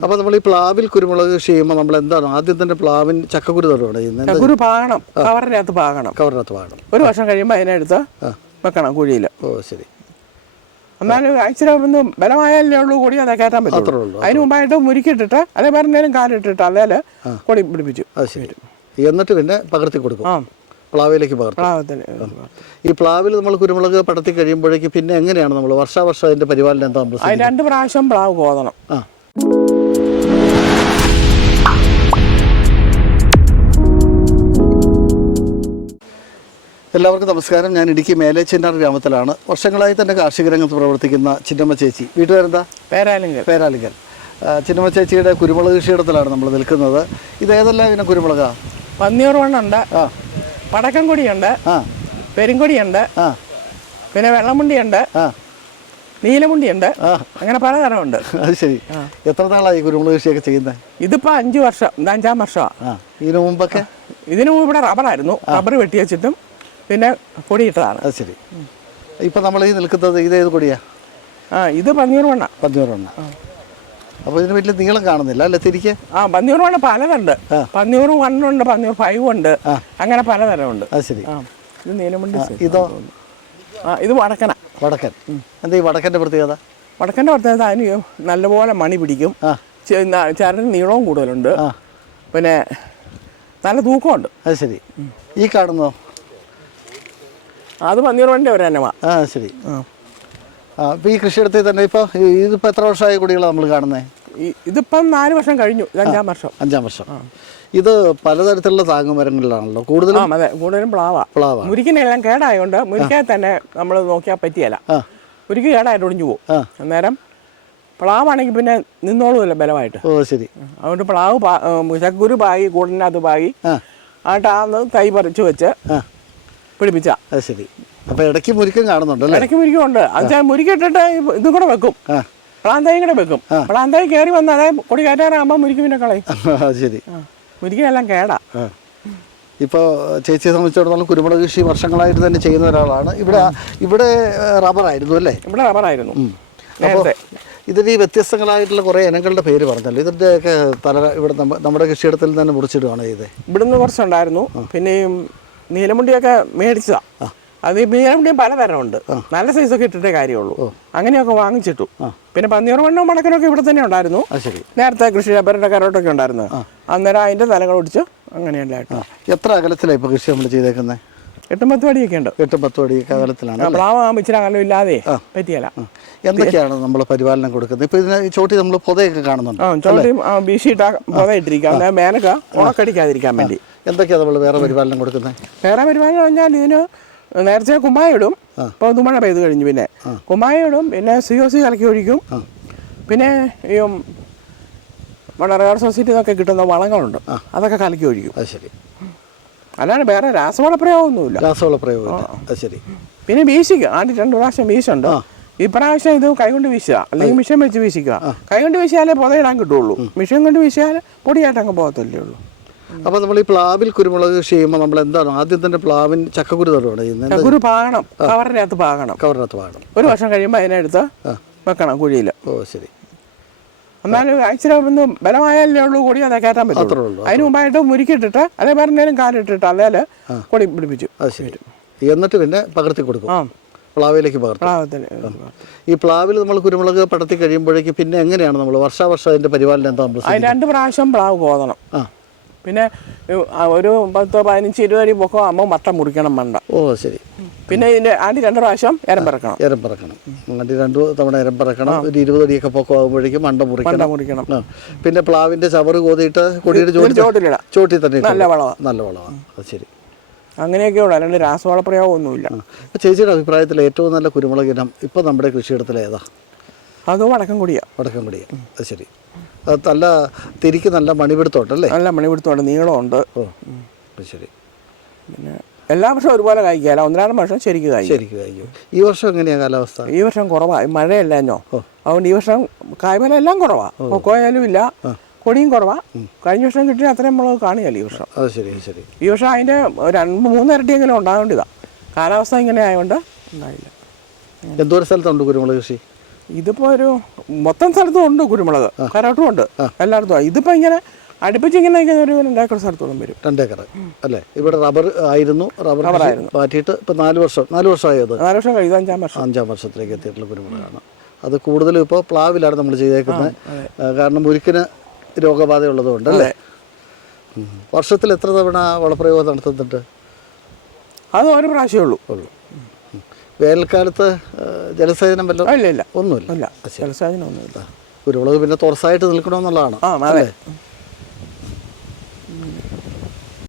അപ്പോൾ നമ്മൾ ഈ പ്ലാവിൽ കുരുമുളക് കൃഷി ചെയ്യുമ്പോൾ നമ്മൾ എന്താണ്? ആദ്യം തന്നെ പ്ലാവിൻ ചക്കക്കുരു തൊടുകയാണ് ചെയ്യുന്നത് കുരു ചക്കുരു പാകണം. കവറിനകത്ത് പാകണം. കവറിനകത്ത് പാകണം. ഒരു വർഷം കഴിയുമ്പോൾ അതിനെടുത്ത് വെക്കണം കുഴിയിൽ ഓ ശരി. എന്നാലും ഇച്ചിരി ഒന്ന് ബലമായാലേ ഉള്ളൂ കൂടി അത് കയറ്റാൻ പറ്റുള്ളൂ. അതിന് മുമ്പായിട്ട് മുരുക്കിട്ടിട്ട് അതേ പറഞ്ഞാലും കാലിട്ടിട്ട് അതേൽ കൊടി പിടിപ്പിച്ചു. അത് ശരി. എന്നിട്ട് പിന്നെ പകർത്തി കൊടുക്കും. ആ. പ്ലാവിലേക്ക് പകർത്തും. ഈ പ്ലാവിൽ നമ്മൾ കുരുമുളക് പടത്തി കഴിയുമ്പോഴേക്ക് പിന്നെ എങ്ങനെയാണ് നമ്മൾ? വർഷാവർഷം അതിന്റെ പരിപാലനം എന്താ നമ്മൾ രണ്ട് പ്രാവശ്യം പ്ലാവ് കോതണം. ആ. എല്ലാവർക്കും നമസ്കാരം. ഞാൻ ഇടുക്കി മേലേച്ചെന്നാർ ഗ്രാമത്തിലാണ്. വർഷങ്ങളായി തന്നെ കാർഷിക രംഗത്ത് പ്രവർത്തിക്കുന്ന ചിന്നമ്മ ചേച്ചി. വീട്ടുകാരെന്താ പേരാലിംഗൽ പേരാലിംഗൽ ചിന്നമ്മ ചേച്ചിയുടെ കുരുമുളക് കൃഷിയിടത്തിലാണ് നമ്മൾ നിൽക്കുന്നത്. ഇത് ഏതെല്ലാം ഇനം കുരുമുളകാ? പന്നിയൂർ വണ്ണുണ്ട് ആ. പടക്കം കൊടിയുണ്ട് ആ. പെരുങ്കൊടിയുണ്ട്. ആ. പിന്നെ വെള്ളമുണ്ടിയുണ്ട്. ആ. നീലമുണ്ടിയുണ്ട്. ആ. അങ്ങനെ പലതരമുണ്ട്. അത് ശരി. എത്ര നാളായി കുരുമുളക് കൃഷിയൊക്കെ ചെയ്യുന്നത് ഇതിപ്പോൾ അഞ്ചു വർഷം. ഇത് അഞ്ചാം വർഷമാണ് ആ. ഇതിനു മുമ്പൊക്കെ? ഇതിനു മുമ്പ് ഇവിടെ റബ്ബറായിരുന്നു. റബ്ബർ വെട്ടി വെച്ചിട്ടും പിന്നെ കൊടിയിട്ടതാണ് അത് ശരി. ഇപ്പം നമ്മൾ ഈ നിൽക്കുന്നത് ഇത് ഏത് കൊടിയാ ആ ഇത് പന്നിയൂർ വണ്ണ പന്നിയൂർ വണ്ണ അപ്പോൾ ഇതിന് വലിയ നീളം കാണുന്നില്ല അല്ലേ തിരിക്ക്? ആ പന്നിയൂർ വണ്ണ പലതുണ്ട്. പന്നിയൂർ വണ്ണുണ്ട് പന്നിയൂർ ഫൈവ് ഉണ്ട് അങ്ങനെ പലതരമുണ്ട്. അത് ശരി. ആ ഇത് നീലമുണ്ടി ഇതോ? ആ ഇത് വടക്കന. വടക്കൻ. എന്താ ഈ വടക്കന്റെ പ്രത്യേകത? വടക്കന്റെ പ്രത്യേകത അതിന് നല്ലപോലെ മണി പിടിക്കും. ചരടിന് നീളവും കൂടുതലുണ്ട്. പിന്നെ നല്ല തൂക്കമുണ്ട്. അത് ശരി. ഈ കാണുന്നോ? അത് പന്നിയൂർ വണ്ടി ഒരു തന്നെ ആ ശരി. ആ. ഇപ്പോൾ ഈ കൃഷിയിടത്തിൽ തന്നെ ഇപ്പോൾ ഇതിപ്പോൾ എത്ര വർഷമായ കുടികളാണ് നമ്മൾ കാണുന്നത് ഇതിപ്പം നാല് വർഷം കഴിഞ്ഞു. അഞ്ചാം വർഷം. അഞ്ചാം വർഷം. ഇത് പലതരത്തിലുള്ള താങ്ങുമരങ്ങളിലാണല്ലോ? കൂടുതലും അതെ. കൂടുതലും പ്ലാവാ. പ്ലാവ മുരിക്കിനെല്ലാം കേടായതുകൊണ്ട് മുരിക്കാൻ തന്നെ നമ്മൾ നോക്കിയാൽ പറ്റിയല്ല. മുരിക്ക് കേടായിട്ട് ഒടിഞ്ഞു പോകും അന്നേരം പ്ലാവാണെങ്കിൽ പിന്നെ നിന്നോളുമല്ലോ ബലമായിട്ട്. ഓ ശരി. അതുകൊണ്ട് പ്ലാവ് ചക്കുരു പാകി കൂടിനകത്ത് പാകി ആ. ആട്ട് തൈ പറിച്ചു വെച്ച് പിടിപ്പിച്ച. അത് ശരി. അപ്പോൾ ഇടയ്ക്ക് മുരിക്കം കാണുന്നുണ്ടല്ലേ ഇടയ്ക്ക് മുരിക്കുണ്ട് അത് മുരിക്കിട്ടിട്ട് ഇതും കൂടെ വെക്കും. പ്ലാന്തായും കൂടെ വെക്കും. പ്ലാന്തായി കയറി വന്ന അതേ കൊടി കയറ്റാറാകുമ്പോൾ മുരിക്കും പിന്നെ കളയും. ശരി. മുരിക്കിനെല്ലാം കേടാ. ഇപ്പോൾ ചേച്ചിയെ സംബന്ധിച്ചിടത്തോളം കുരുമുളക് കൃഷി വർഷങ്ങളായിട്ട് തന്നെ ചെയ്യുന്ന ഒരാളാണ്. ഇവിടെ ഇവിടെ റബ്ബറായിരുന്നു അല്ലേ? ഇവിടെ റബ്ബറായിരുന്നു. അപ്പോൾ ഇതിൽ ഈ വ്യത്യസ്തങ്ങളായിട്ടുള്ള കുറേ ഇനങ്ങളുടെ പേര് പറഞ്ഞല്ലോ. ഇതിന്റെയൊക്കെ തല ഇവിടെ നമ്മ- നമ്മുടെ കൃഷിയിടത്തിൽ തന്നെ മുറിച്ചിടുകയാണ് ചെയ്തത് ഇവിടുന്ന് കുറച്ചുണ്ടായിരുന്നു. പിന്നെ ഈ നീലമുണ്ടിയൊക്കെ മേടിച്ചതാ. അത് നീലമുണ്ടിയും പലതരമുണ്ട്. നല്ല സൈസൊക്കെ ഇട്ടിട്ടേ കാര്യമുള്ളൂ. അങ്ങനെയൊക്കെ വാങ്ങിച്ചിട്ടു. പിന്നെ പന്നിയൂർ വണ്ണവും മണക്കനൊക്കെ ഇവിടെ തന്നെ ഉണ്ടായിരുന്നു. നേരത്തെ കൃഷി റബ്ബറിന്റെ കരോട്ടൊക്കെ ഉണ്ടായിരുന്നു. അന്നേരം അതിന്റെ തലകൾ ഒടിച്ച് അങ്ങനെയല്ല എത്ര അകലത്തിലാണ് ഇപ്പോൾ കൃഷി നമ്മൾ ചെയ്തേക്കുന്നത് എട്ടും പത്ത് അടിയൊക്കെ ഉണ്ട്. എട്ടും പത്തും അടി? ഇച്ചിരി അകലം ഇല്ലാതെ പറ്റിയല്ല. എന്തൊക്കെയാണ് നമ്മൾ പരിപാലനം കൊടുക്കുന്നത്? ഇപ്പൊ ഇതിന് ചോട്ടി നമ്മൾ പൊതയൊക്കെ കാണുന്നുണ്ട്? ചോട്ടി വീശിയിട്ടാ പുതയിട്ടിരിക്കാം അന്നേരം മേനക്ക ഉണക്കടിക്കാതിരിക്കാൻ വേണ്ടി. എന്തൊക്കെയാണ് നമ്മൾ വേറെ പരിപാലനം കൊടുക്കുന്നത്? വേറെ പരിപാലനം പറഞ്ഞാൽ ഇതിന് നേരത്തെ കുമ്മായ ഇടും. ഇപ്പോൾ മഴ പെയ്ത് കഴിഞ്ഞു പിന്നെ. കുമ്മായ ഇടും പിന്നെ സി ഒ സി കലക്കി ഒഴിക്കും. പിന്നെ ഈ വളരെ സൊസൈറ്റിന്നൊക്കെ കിട്ടുന്ന വളങ്ങളുണ്ട്. അതൊക്കെ കലക്കി ഒഴിക്കും. അത് ശരി. അല്ലാണ്ട് വേറെ രാസവള പ്രയോഗമൊന്നുമില്ല. രാസവള പ്രയോഗം ശരി. പിന്നെ വീശിക്കുക. ആദ്യം രണ്ട് പ്രാവശ്യം വീശുണ്ട്. ഇപ്രാവശ്യം ഇത് കൈകൊണ്ട് വീശുക. അല്ലെങ്കിൽ മിഷൻ വെച്ച് വീശിക്കുക. കൈകൊണ്ട് വീശിയാലേ പുതയിടാൻ കിട്ടുള്ളൂ. മിഷൻ കൊണ്ട് വീശിയാൽ പൊടിയായിട്ട് അങ്ങ് പോകത്തല്ലേ ഉള്ളൂ. അപ്പോൾ നമ്മൾ ഈ പ്ലാവിൽ കുരുമുളക് കൃഷി ചെയ്യുമ്പോൾ നമ്മൾ എന്താണ്? ആദ്യം തന്നെ പ്ലാവിൻ ചക്കക്കുരു തൊടുകയാണ് ചെയ്യുന്നത്? ചക്കുരു പാകണം. കവറിനകത്ത് പാകണം. കവറിനകത്ത് പാകണം. ഒരു വർഷം കഴിയുമ്പോൾ അതിനെടുത്ത് വെക്കണം കുഴിയിൽ. ഓ ശരി. എന്നാലും ഇച്ചിരി ഒന്ന് ബലമായാലേ ഉള്ളൂ കൂടി അതെ കയറ്റാൻ പറ്റുള്ളൂ. അതിന് മുമ്പായിട്ട് മുരിക്കിട്ടിട്ട് അതേ പറഞ്ഞാലും കാലിട്ടിട്ട് അതേൽ കൊടി പിടിപ്പിച്ചു. എന്നിട്ട് പിന്നെ പകർത്തി കൊടുക്കും. പ്ലാവിലേക്ക് പകർത്തും. ഈ പ്ലാവിൽ നമ്മൾ കുരുമുളക് പടത്തി കഴിയുമ്പോഴേക്ക് പിന്നെ എങ്ങനെയാണ് നമ്മൾ വർഷാവർഷം അതിന്റെ പരിപാലനം എന്താ നമ്മൾ രണ്ട് പ്രാവശ്യം പ്ലാവ് കോതണം. ആ. പിന്നെ ഒരു പത്തോ പതിനഞ്ച് ഇരുപത് അടി പൊക്കം ആകുമ്പോൾ മട്ടം മുറിക്കണം മണ്ട. ഓ ശരി. പിന്നെ ഇതിന്റെ ആദ്യം രണ്ട് പ്രാവശ്യം എരം പറക്കണം. എന്നിട്ട് രണ്ടു തവണ എരം പറക്കണം. ഒരു ഇരുപത് അടിയൊക്കെ പൊക്കം ആകുമ്പോഴേക്കും മണ്ട മുറിക്കണം. മുറിക്കണം. പിന്നെ പ്ലാവിന്റെ ചവറ് കോതിയിട്ട് കൊടിയുടെ ചോട്ടി ചോട്ടിലിടാം. ചോട്ടി തന്നെ നല്ല വളമാണ് നല്ല വളമാണ് അത് ശരി. അങ്ങനെയൊക്കെ ഉള്ളു. അല്ലാണ്ട് രാസവളപ്രയോഗമൊന്നുമില്ല. ചേച്ചിയുടെ അഭിപ്രായത്തിൽ ഏറ്റവും നല്ല കുരുമുളക് ഇനം ഇപ്പം നമ്മുടെ കൃഷിയിടത്തിൽ ഏതാ? അത് വടക്കം കൂടിയാ. വടക്കംപടിയ അത് ശരി. അത് നല്ല തിരിക്ക് നല്ല മണിപിടുത്തോട്ടല്ലേ? നല്ല മണിപിടുത്തോട്ട് നീളമുണ്ട്. ഓ അത് ശരി. പിന്നെ എല്ലാ വർഷവും ഒരുപോലെ അല്ല ഒന്നരാടം വർഷം ശരിക്കും കായ്ക്കും. ശരിക്കും കഴിക്കും ഈ വർഷം എങ്ങനെയാണ് കാലാവസ്ഥ? ഈ വർഷം കുറവാണ് മഴയല്ലഞ്ഞോ? അതുകൊണ്ട് ഈ വർഷം കായ്മല എല്ലാം കുറവാ കൊക്കോയാലും ഇല്ല. കൊടിയും കുറവാ. കഴിഞ്ഞ വർഷം കിട്ടിയ അത്രയും മുളക് കാണുകയല്ല ഈ വർഷം. അത് ശരി ശരി. ഈ വർഷം അതിന്റെ രണ്ട് മൂന്നിരട്ടിയെങ്കിലും ഉണ്ടാകേണ്ടതാ കാലാവസ്ഥ ഇങ്ങനെ ആയതുകൊണ്ട് ഉണ്ടായില്ല. എന്തോരം സ്ഥലത്തുണ്ട് കുരുമുളക് കൃഷി? ഇതിപ്പോ ഒരു മൊത്തം സ്ഥലത്തും ഉണ്ട് കുരുമുളക്. കരോട്ടും ഉണ്ട്. എല്ലായിടത്തും ഇതിപ്പോ ഇങ്ങനെ അടുപ്പിച്ച് ഇങ്ങനെ ഒരു രണ്ടേക്കർ സ്ഥലത്തോളം വരും. രണ്ടേക്കർ അല്ലേ? ഇവിടെ റബ്ബർ ആയിരുന്നു. റബ്ബർ കൃഷി മാറ്റിയിട്ട് ഇപ്പം നാല് വർഷം നാല് വർഷമായത് നാല് വർഷം ഇത് അഞ്ചാം വർഷം. അഞ്ചാം വർഷത്തിലേക്ക് എത്തിയിട്ടുള്ള കുരുമുളകാണ്. അത് കൂടുതലും ഇപ്പോൾ പ്ലാവിലാണ് നമ്മൾ ചെയ്തേക്കുന്നത്. കാരണം മുരുക്കിന് രോഗബാധ ഉള്ളതുകൊണ്ട് അല്ലേ? വർഷത്തിൽ എത്ര തവണ വളപ്രയോഗം നടത്തുന്നുണ്ട്? അത് ഒരു പ്രാവശ്യമേ ഉള്ളൂ. ഉള്ളൂ. വേനൽക്കാലത്ത് ജലസേചനം വല്ല വല്ലതും ഇല്ല ഇല്ല. ഒന്നുമില്ല. ജലസേചനം ഒന്നുമില്ല. കുരുമുളക് പിന്നെ തുറസായിട്ട് നിൽക്കണമെന്നുള്ളതാണ്. ആ അതെ.